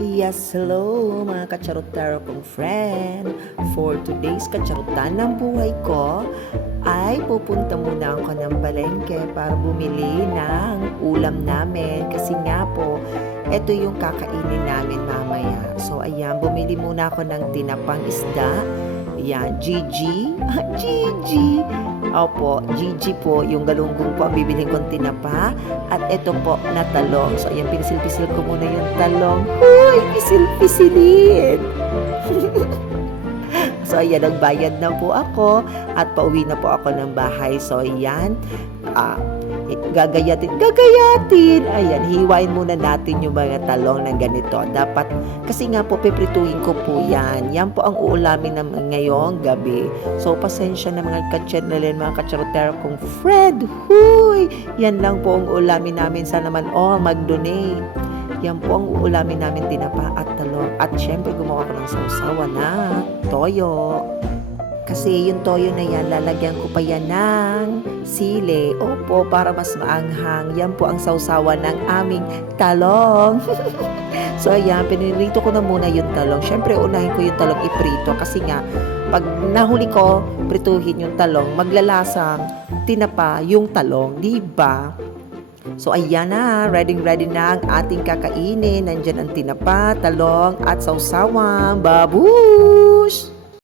Yes, hello mga kacharotero kong friend. For today's kacharotan ng buhay ko, ay pupunta muna ako ng balengke para bumili ng ulam namin. Kasi nga po, ito yung kakainin namin mamaya. So ayan, bumili muna ako ng tinapang isda. Ayan, Gigi. Gigi. Opo, Gigi po, yung galunggong po ang bibiling kong tinapa. At ito po na talong. So ayan, pinisil-pisil ko muna yung talong. Uy, pisil-pisilin. so ayan, nagbayad na po ako at pauwi na po ako ng bahay. So ayan, ah, gagayatin, gagayatin. Ayan, hiwain muna natin yung mga talong ng ganito. Dapat, kasi nga po, piprituin ko po yan. Yan po ang uulamin ng ngayong gabi. So, pasensya na mga kachanelin, mga kacharotero kong friend. Huy! Yan lang po ang uulamin namin. Sana naman all mag-donate. Yan po ang uulamin namin tinapa at talong. At syempre, gumawa ko ng sausawa na toyo. Kasi yung toyo na yan, lalagyan ko pa yan ng sili. Opo, para mas maanghang. Yan po ang sausawa ng aming talong. so ayan, pinirito ko na muna yung talong. Siyempre, unahin ko yung talong iprito. Kasi nga, pag nahuli ko, prituhin yung talong, maglalasang tinapa yung talong. di ba? So ayan na, ready ready na ang ating kakainin. Nandyan ang tinapa, talong at sausawang babush!